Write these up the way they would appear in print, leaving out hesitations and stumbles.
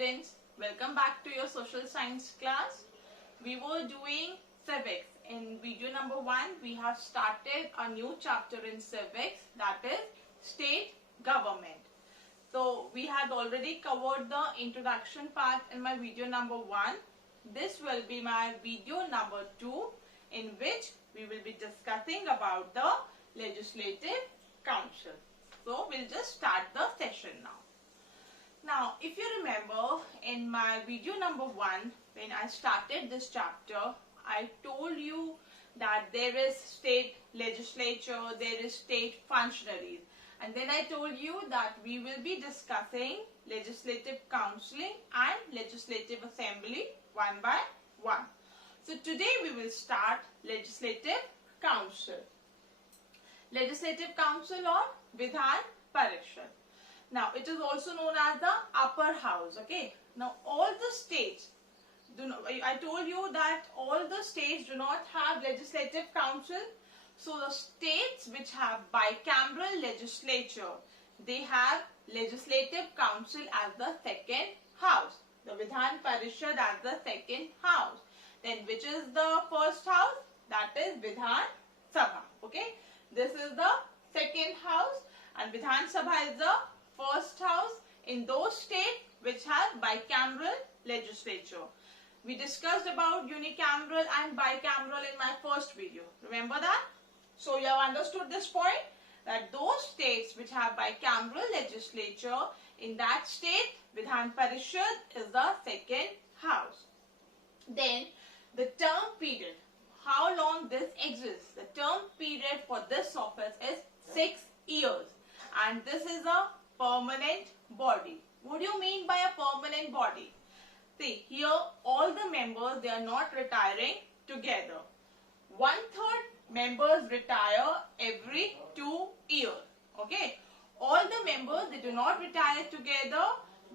students, welcome back to your social science class. We were doing civics. In video number 1, we have started a new chapter in civics, that is state government. So we had already covered the introduction part in my video number 1. This will be my video number 2, in which we will be discussing about the legislative council. So we'll just start the session now. Now, if you remember, in my video number 1, when I started this chapter, I told you that there is state legislature, there is state functionaries. And then I told you that we will be discussing legislative council and legislative assembly one by one. So today we will start legislative council. Legislative council or Vidhan Parishad. Now, it is also known as the upper house, okay. Now, all the states, I told you that all the states do not have legislative council. So, the states which have bicameral legislature, they have legislative council as the second house. The Vidhan Parishad as the second house. Then, which is the first house? That is Vidhan Sabha, okay. This is the second house and Vidhan Sabha is the first house in those states which have bicameral legislature. We discussed about unicameral and bicameral in my first video. Remember that? So you have understood this point, that those states which have bicameral legislature, in that state Vidhan Parishad is the second house. Then the term period, how long this exists. The term period for this office is 6 years and this is a permanent body. What do you mean by a permanent body? See, here all the members, they are not retiring together. 1/3 members retire every 2 years. Okay. All the members, they do not retire together.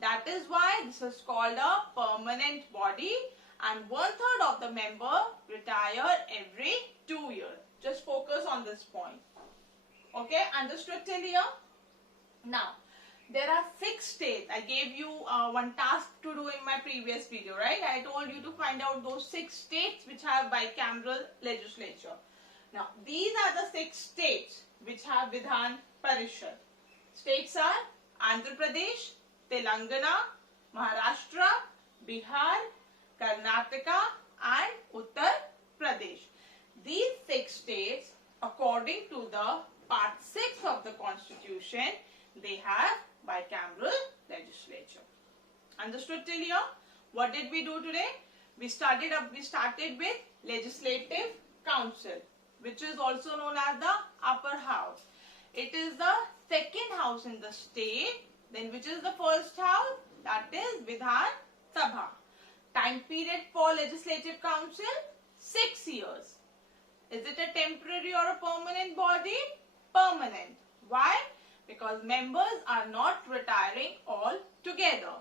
That is why this is called a permanent body. And 1/3 of the member retire every 2 years. Just focus on this point. Okay. Understood till here? Now, there are 6 states. I gave you one task to do in my previous video, right? I told you to find out those 6 states which have bicameral legislature. Now, these are the 6 states which have Vidhan Parishad. States are Andhra Pradesh, Telangana, Maharashtra, Bihar, Karnataka and Uttar Pradesh. These 6 states, according to the part 6 of the constitution, they have bicameral legislature. Understood till here? What did we do today? We started with legislative council, which is also known as the upper house. It is the second house in the state. Then which is the first house? That is Vidhan Sabha. Time period for legislative council? 6 years. Is it a temporary or a permanent body? Permanent. Why? Because members are not retiring all together.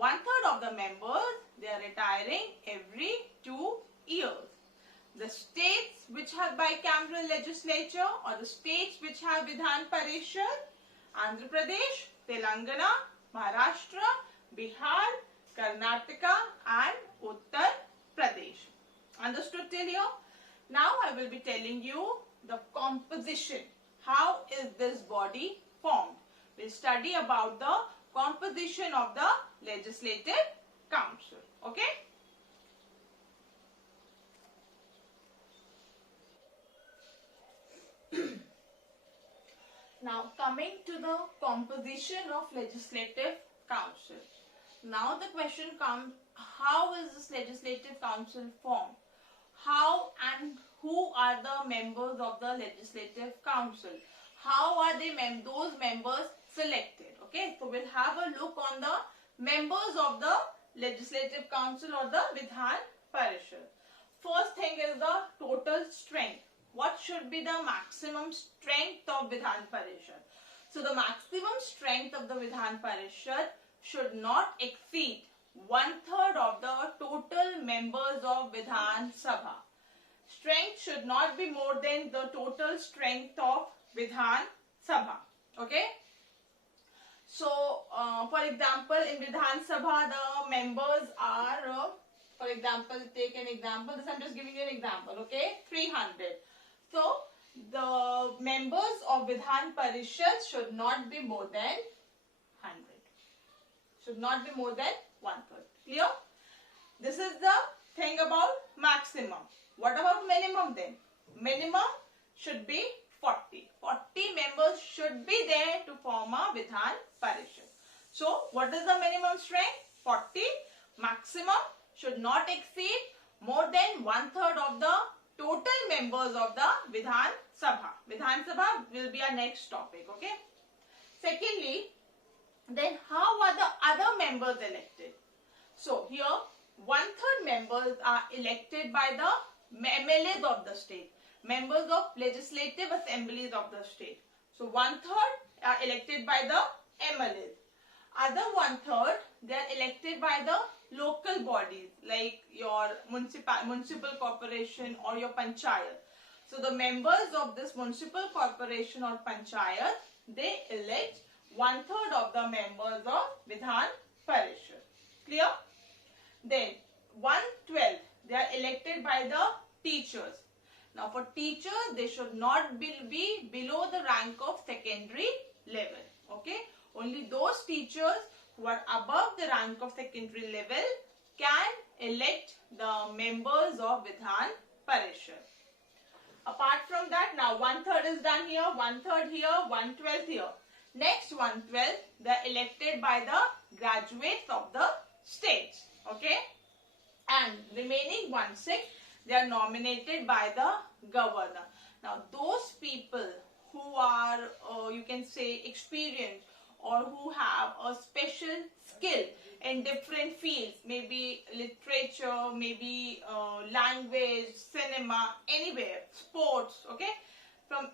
1/3 of the members, they are retiring every 2 years. The states which have bicameral legislature or the states which have Vidhan Parishad, Andhra Pradesh, Telangana, Maharashtra, Bihar, Karnataka and Uttar Pradesh. Understood till here? Now I will be telling you the composition. How is this body formed? We'll study about the composition of the legislative council. Okay? Now coming to the composition of legislative council. Now the question comes, how is this legislative council formed? How and who are the members of the legislative council? How are those members selected? Okay, so we'll have a look on the members of the legislative council or the Vidhan Parishad. First thing is the total strength. What should be the maximum strength of Vidhan Parishad? So the maximum strength of the Vidhan Parishad should not exceed 1/3 of the total members of Vidhan Sabha. Strength should not be more than the total strength of Vidhan Sabha. Okay. So, for example, in Vidhan Sabha, the members are, for example, take an example. This I'm just giving you an example, okay? 300. So, the members of Vidhan Parishad should not be more than 100. Should not be more than 1/3. Clear? This is the thing about maximum. What about minimum then? Minimum should be 40. 40 members should be there to form a Vidhan Parishad. So, what is the minimum strength? 40. Maximum should not exceed more than 1/3 of the total members of the Vidhan Sabha. Vidhan Sabha will be our next topic, okay? Secondly, then how are the other members elected? So, here 1/3 members are elected by the MLAs of the state, members of legislative assemblies of the state. So 1/3 are elected by the MLAs. Other 1/3 they are elected by the local bodies like your municipal corporation or your panchayat. So the members of this municipal corporation or panchayat, they elect 1/3 of the members of Vidhan Parishad. Clear? Then 1/12 they are elected by the teachers. Now for teachers, they should not be below the rank of secondary level. Okay? Only those teachers who are above the rank of secondary level can elect the members of Vidhan Parishad. Apart from that, now 1/3 is done here, 1/3 here, 1/12 here. Next 1/12, they are elected by the graduates of the states. Okay? And remaining 1/6, they are nominated by the governor. Now those people who are, you can say, experienced or who have a special skill in different fields, maybe literature, maybe language, cinema, anywhere, sports, okay?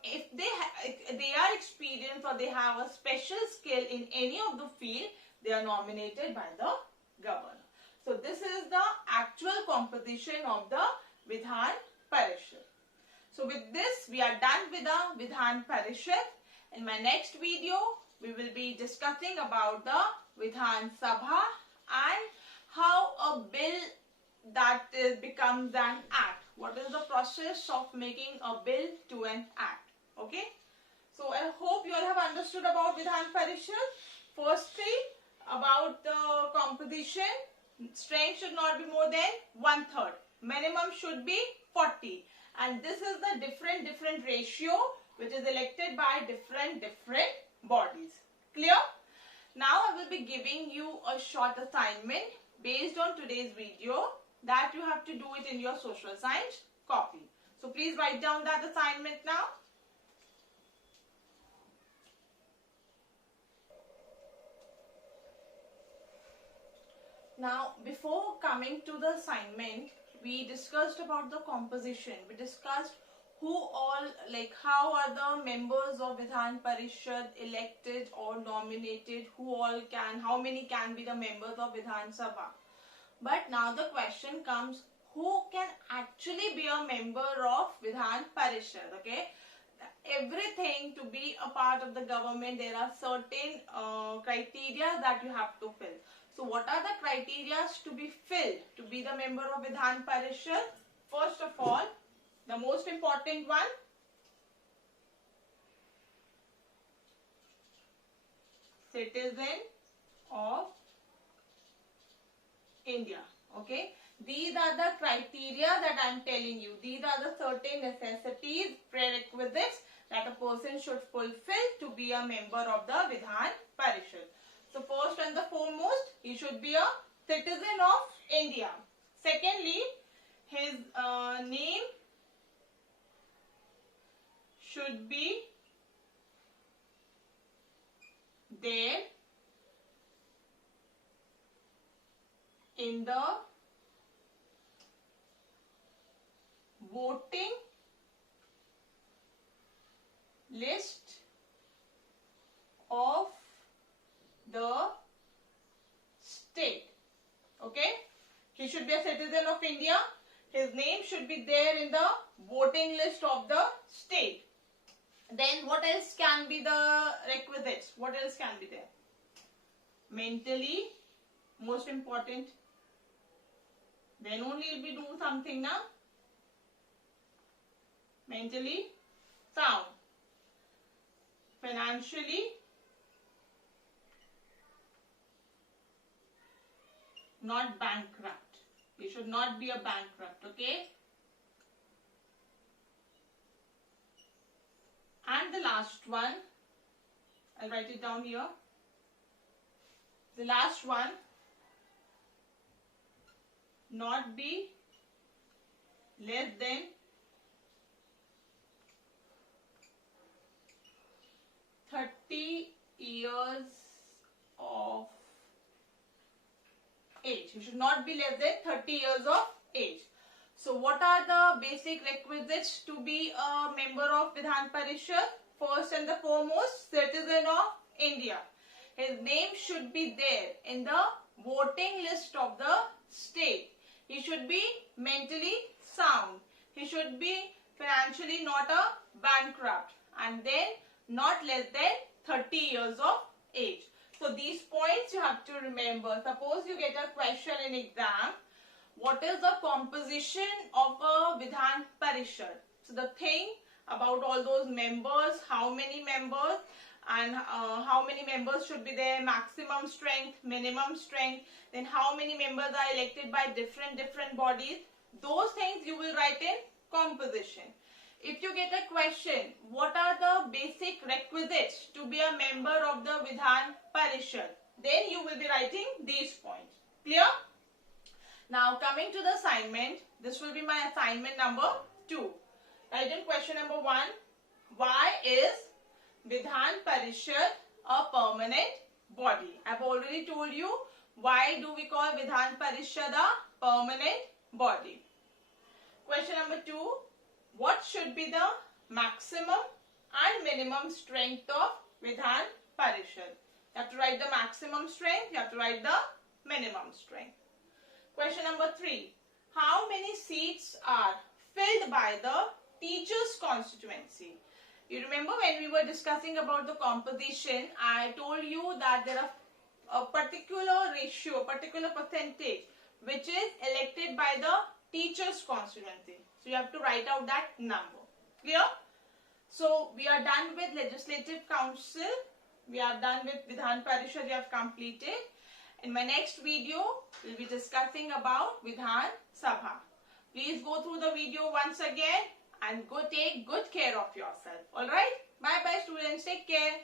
If they are experienced or they have a special skill in any of the field, they are nominated by the governor. So this is the actual composition of the Vidhan Parishad. So with this, we are done with the Vidhan Parishad. In my next video, we will be discussing about the Vidhan Sabha and how a bill that becomes an act. What is the process of making a bill to an act? Okay. So I hope you all have understood about Vidhan Parishad. Firstly, about the composition, strength should not be more than 1/3. Minimum should be 40. And this is the different ratio which is elected by different bodies. Clear? Now I will be giving you a short assignment based on today's video that you have to do it in your social science copy. So please write down that assignment now. Now, before coming to the assignment, we discussed about the composition. We discussed who all, like how are the members of Vidhan Parishad elected or nominated, who all can, how many can be the members of Vidhan Sabha. But now the question comes, who can actually be a member of Vidhan Parishad, okay? Everything to be a part of the government, there are certain criteria that you have to fill. So what are the criteria to be filled to be the member of Vidhan Parishad? First of all, the most important one, citizen of India. Okay, these are the criteria that I am telling you. These are the certain necessities, prerequisites that a person should fulfill to be a member of the Vidhan Parishad. So first and the foremost, he should be a citizen of India. Secondly, his name should be there in the voting list of the state. Okay, he should be a citizen of India. His name should be there in the voting list of the state. Then what else can be the requisites? What else can be there? mentally, most important, then only you'll be doing something now. Mentally sound, financially not bankrupt. You should not be a bankrupt, okay? And the last one, I'll write it down here. The last one, not be less than 30 years of age. You should not be less than 30 years of age. So what are the basic requisites to be a member of Vidhan Parishad? First and the foremost, citizen of India. His name should be there in the voting list of the state. He should be mentally sound. He should be financially not a bankrupt. And then not less than 30 years of age. So these points you have to remember. Suppose you get a question in exam. What is the composition of a Vidhan Parishad? So the thing about all those members, how many members and how many members should be there, maximum strength, minimum strength, then how many members are elected by different bodies. Those things you will write in composition. If you get a question, what are the basic requisites to be a member of the Vidhan Parishad? Then you will be writing these points. Clear? Now coming to the assignment, this will be my assignment number 2. Write in question number 1. Why is Vidhan Parishad a permanent body? I have already told you why do we call Vidhan Parishad a permanent body. Question number 2. What should be the maximum and minimum strength of Vidhan Parishad? You have to write the maximum strength, you have to write the minimum strength. Question number 3. How many seats are filled by the teachers' constituency? You remember when we were discussing about the composition, I told you that there are a particular ratio, particular percentage which is elected by the teachers' constituency. So you have to write out that number. Clear? So we are done with Legislative Council. We are done with Vidhan Parishad. We have completed. In my next video, we'll be discussing about Vidhan Sabha. Please go through the video once again and take good care of yourself. Alright? Bye bye students. Take care.